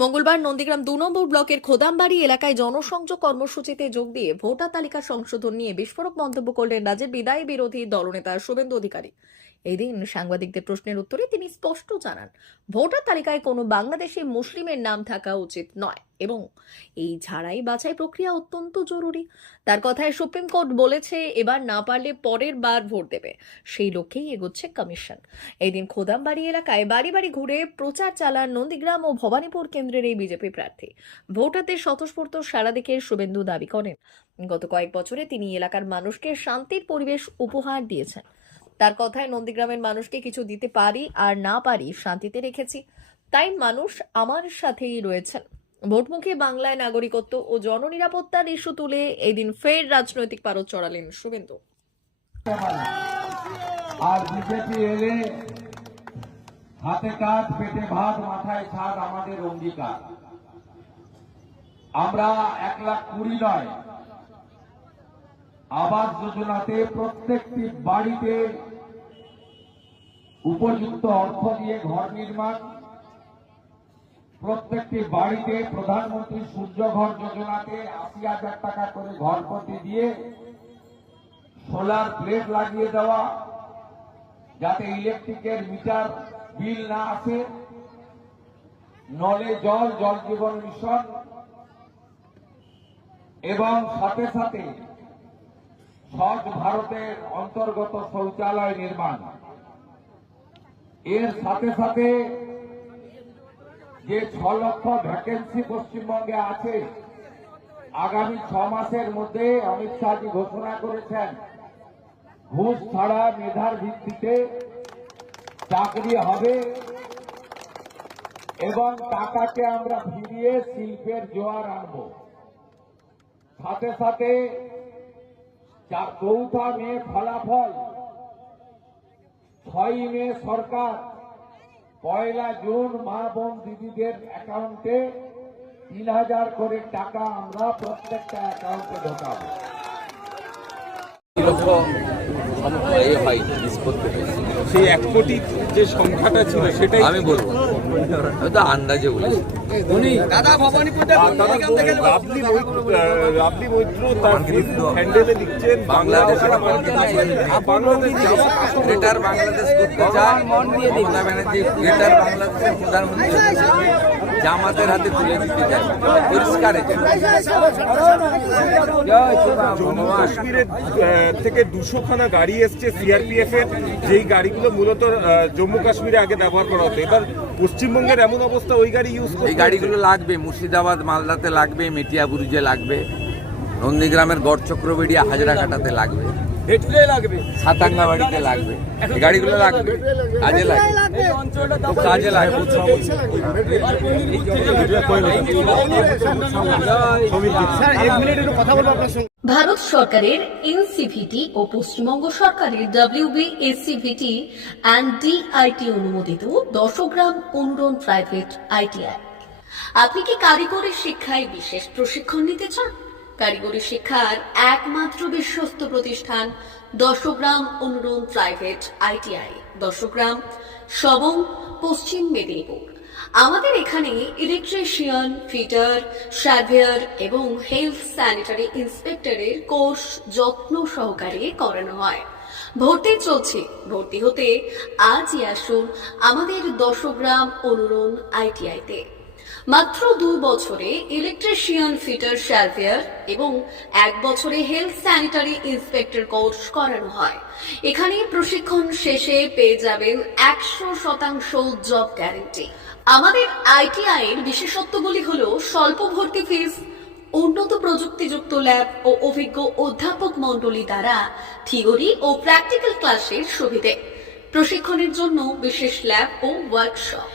মঙ্গলবার নন্দীগ্রাম ২ নম্বর ব্লকের খোদামবাড়ি এলাকায় জনসংযোগ কর্মসূচিতে যোগ দিয়ে ভোটার তালিকা সংশোধন নিয়ে বিস্ফোরক মন্তব্য করলেন রাজ্যের বিদায়ী বিরোধী দলনেতা শুভেন্দু অধিকারী। এদিন সাংবাদিকদের প্রশ্নের উত্তরে তিনি স্পষ্ট জানান, ভোটার তালিকায় কোনো বাংলাদেশি মুসলিমের নাম থাকা উচিত নয় এবং এই ঝাড়াই বাছাই প্রক্রিয়া অত্যন্ত জরুরি। তার কথায় সুপ্রিম কোর্ট বলেছে এবার না পারলে পরের বার ভোট দেবে, সেই লক্ষ্যেই এগোচ্ছে কমিশন। এদিন খোদামবাড়ি এলাকায় বাড়ি বাড়ি ঘুরে প্রচার চালান নন্দীগ্রাম ও ভবানীপুর কেন্দ্রের এই বিজেপি প্রার্থী। ভোটারদের স্বতঃস্ফূর্ত সাড়া দেখে শুভেন্দু দাবি করেন, গত কয়েক বছরে তিনি এলাকার মানুষকে শান্তির পরিবেশ উপহার দিয়েছেন। তার কথায় নন্দীগ্রামের মানুষকে কিছু দিতে পারি আর না পারি শান্তিতে রেখেছি, তাই মানুষ আমার সাথেই রয়েছেন। ভোটমুখী বাংলায় নাগরিকত্ব ও জননিরাপত্তার ইস্যু তুলে এই দিন ফের রাজনৈতিক পারদ চড়ালেন শুভেন্দু। আর বিজেপি এলে হাতে কাজ, পেটে ভাত, মাথায় ছাদ আমাদের অঙ্গীকার। আমরা 1,20,000 নয়, আবাস যোজনাতে প্রত্যেকটি বাড়িতে উপযুক্ত অর্থ দিয়ে ঘর নির্মাণ, প্রত্যেকটি বাড়িতে প্রধানমন্ত্রী সূর্যঘর যোজনাতে 80,000 টাকা করে ঘর প্রতি দিয়ে সোলার প্লেট লাগিয়ে দেওয়া, যাতে ইলেকট্রিকের মিটার বিল না আসে, নলে জল, জল জীবন মিশন, এবং সাথে সাথে স্বচ্ছ ভারতের অন্তর্গত শৌচালয় নির্মাণ। এর সাথে সাথে যে 6 লক্ষ ভ্যাকেন্সি পশ্চিমবঙ্গে আছে, আগামী 6 মাসের মধ্যে অমিত শাহজি ঘোষণা করেছেন ঘুষ ছাড়া মেধার ভিত্তিতে চাকরি হবে এবং টাকাকে আমরা ফিরিয়ে শিল্পের জোয়ার আনব। সাথে সাথে 4 মে ফলাফল, 6 মে সরকার, 1 জুন মা বোন দিদিদের অ্যাকাউন্টে 3,000 করে টাকা আমরা প্রত্যেকটা অ্যাকাউন্টে ঢোকাবো। সেই 1 কোটি যে সংখ্যাটা ছিল সেটাই আমি বলবো, আমি তো আন্দাজে বলেছি। রাবলি মৈত্র তার হ্যান্ডেলে লিখছেন বাংলাদেশ গ্রেটার বাংলাদেশ করতে চান, মমতা ব্যানার্জি গ্রেটার বাংলাদেশের প্রধানমন্ত্রী জামাতের হাতে তুলে দিতে চায়, পরিষ্কার। জম্মু কাশ্মীরের থেকে 200খানা গাড়ি এসছে সিআরপিএফ এর, যেই গাড়িগুলো মূলত জম্মু কাশ্মীরে আগে ব্যবহার করা হতো। এবার পশ্চিমবঙ্গের এমন অবস্থা, ওই গাড়ি ইউজ করতে, এই গাড়িগুলো লাগবে মুর্শিদাবাদ মালদাতে লাগবে, মেটিয়াবুরুজে লাগবে, নন্দীগ্রামের গড় চক্রবেড়ি হাজরাঘাটাতে লাগবে, সাতাঙ্গাবাড়িতে লাগবে, এই গাড়িগুলো লাগবে, কাজে লাগবে, খুব কাজে লাগবে। ভারত সরকারের এনসিভিটি ও পশ্চিমবঙ্গ সরকারের WBSCVT অ্যান্ড DIT অনুমোদিত 10 গ্রাম অনুরণ প্রাইভেট ITI। আপনি কি কারিগরি শিক্ষায় বিশেষ প্রশিক্ষণ নিতে চান? কারিগরি শিক্ষার একমাত্র বিশ্বস্ত প্রতিষ্ঠান 10 গ্রাম অনুরণ প্রাইভেট ITI, 10 গ্রাম, সবং, পশ্চিম মেদিনীপুর। আমাদের এখানে ইলেকট্রিশিয়ান, ফিটার, সার্ভেয়ার এবং হেলথ স্যানিটারি ইন্সপেক্টরের কোর্স যত্ন সহকারে করানো হয়। ভর্তি চলছে। ভর্তি হতে আজই আসুন আমাদের 10 গ্রাম অনুরণ ITI-তে। মাত্র 2 বছরে ইলেকট্রিশিয়ান, ফিটার, সার্ভেয়ার এবং 1 বছরে হেলথ স্যানিটারি ইন্সপেক্টর কোর্স করানো হয়। এখানে প্রশিক্ষণ শেষে পেয়ে যাবেন 100% জব গ্যারান্টি। আমাদের ITI এর বিশেষত্বগুলি হলো স্বল্প ভর্তি ফিস, উন্নত প্রযুক্তিযুক্ত ল্যাব ও অভিজ্ঞ অধ্যাপক মণ্ডলী দ্বারা থিওরি ও প্র্যাকটিক্যাল ক্লাসের সুবিধে, প্রশিক্ষণের জন্য বিশেষ ল্যাব ও ওয়ার্কশপ,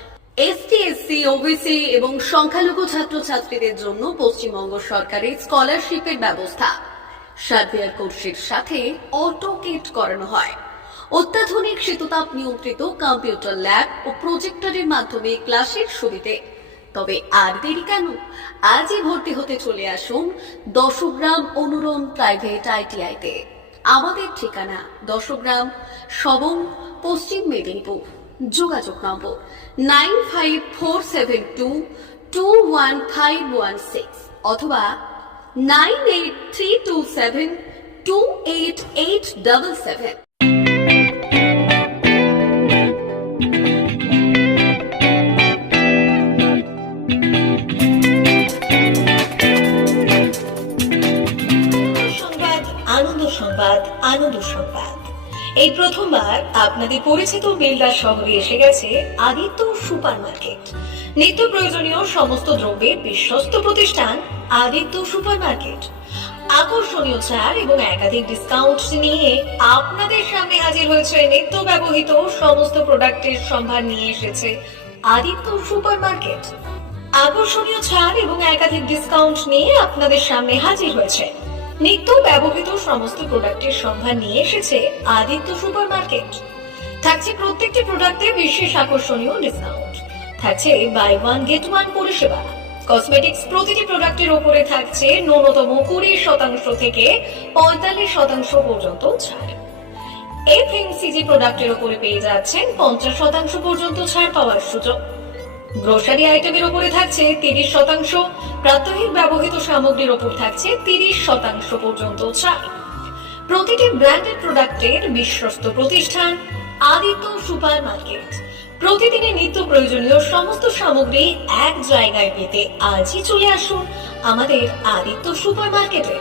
ST, SC, OBC এবং সংখ্যালঘু ছাত্রছাত্রীদের জন্য পশ্চিমবঙ্গ সরকারের স্কলারশিপের ব্যবস্থা। সার্ভেয়ার কোর্সের সাথে অটোকেট করানো হয়। অত্যাধুনিক শীততাপ নিয়ন্ত্রিত কম্পিউটার ল্যাব ও প্রজেক্টরের মাধ্যমে ক্লাসের সুবিধে। তবে আর দেরি কেন? আজই ভর্তি হতে চলে আসুন 10 গ্রাম অনুরণ প্রাইভেট ITI-তে। আমাদের ঠিকানা 10 গ্রাম, সবং, পশ্চিম মেদিনীপুর। যোগাযোগ নম্বর 954722 21516 অথবা 9832728877। আনন্দ সংবাদ, আনন্দ সংবাদ। এই প্রথমবার আপনাদের পরিচিত বেলদা শহরে এসে গেছে আদিত্য সুপার মার্কেট। নিত্য প্রয়োজনীয় সমস্ত দ্রব্যের বিশ্বস্ত প্রতিষ্ঠান আদিত্য সুপার মার্কেট। আকর্ষণীয় ছাড় এবং একাধিক ডিসকাউন্ট নিয়ে আপনাদের সামনে হাজির হয়েছে। নিত্য ব্যবহৃত সমস্ত প্রোডাক্টের সম্ভার নিয়ে এসেছে আদিত্য সুপার মার্কেট। আকর্ষণীয় ছাড় এবং একাধিক ডিসকাউন্ট নিয়ে আপনাদের সামনে হাজির হয়েছে। নিত্য ব্যবহৃত সমস্ত প্রোডাক্টের সম্ভার নিয়ে এসেছে আদিত্য সুপার মার্কেট। থাকছে প্রত্যেকটি প্রোডাক্টে বিশেষ আকর্ষণীয় ডিসকাউন্ট। থাকছে বাই ওয়ান গেট ওয়ান পরিষেবা। কসমেটিক্স প্রতিটি প্রোডাক্টের উপরে থাকছে ন্যূনতম 20% থেকে 45% পর্যন্ত ছাড়। এফএমসিজি প্রোডাক্টের উপরে পেয়ে যাচ্ছেন 50% পর্যন্ত ছাড় পাওয়ার সুযোগ। গ্রোসারি আইটেমের উপরে থাকছে 30%, প্রাত্যহিক ব্যবহৃত সামগ্রীর উপর থাকছে 30% পর্যন্ত ছাড়। প্রতিটি ব্র্যান্ডেড প্রোডাক্টের বিশ্বস্ত প্রতিষ্ঠান আদিত্য সুপার মার্কেট। প্রতিদিনের নিত্য প্রয়োজনীয় সমস্ত সামগ্রী এক জায়গায় পেতে আজই চলে আসুন আমাদের আদিত্য সুপার মার্কেটে।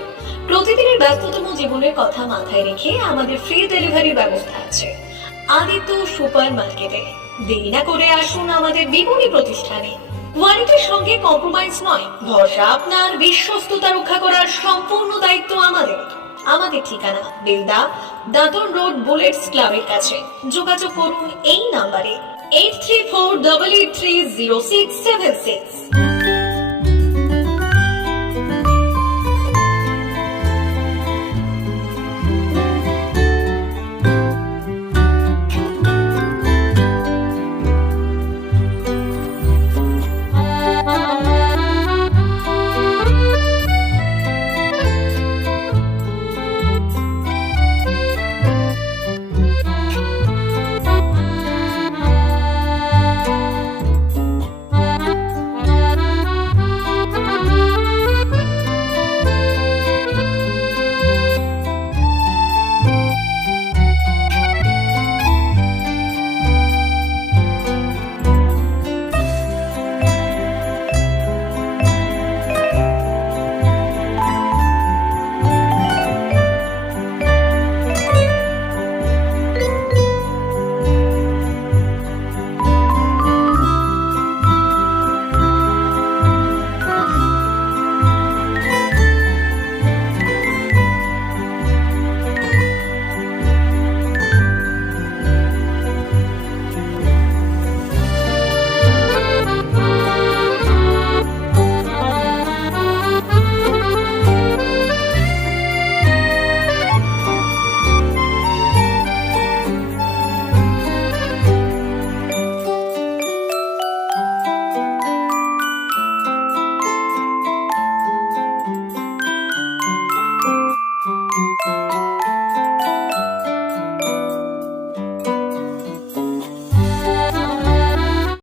প্রতিদিনের ব্যস্ততম জীবনের কথা মাথায় রেখে আমাদের ফ্রি ডেলিভারির ব্যবস্থা আছে আদিত্য সুপার মার্কেটে। দেরি না করে আসুন আমাদের বিপণী প্রতিষ্ঠানে। কোয়ালিটির সঙ্গে কম্প্রোমাইজ নয়, ভরসা আপনার, বিশ্বস্ততা রক্ষা করার সম্পূর্ণ দায়িত্ব আমাদের। আমাদের ঠিকানা বেলদা, দাদন রোড, বুলেটস ক্লাবের কাছে। যোগাযোগ করুন এই নাম্বারে 8348830676।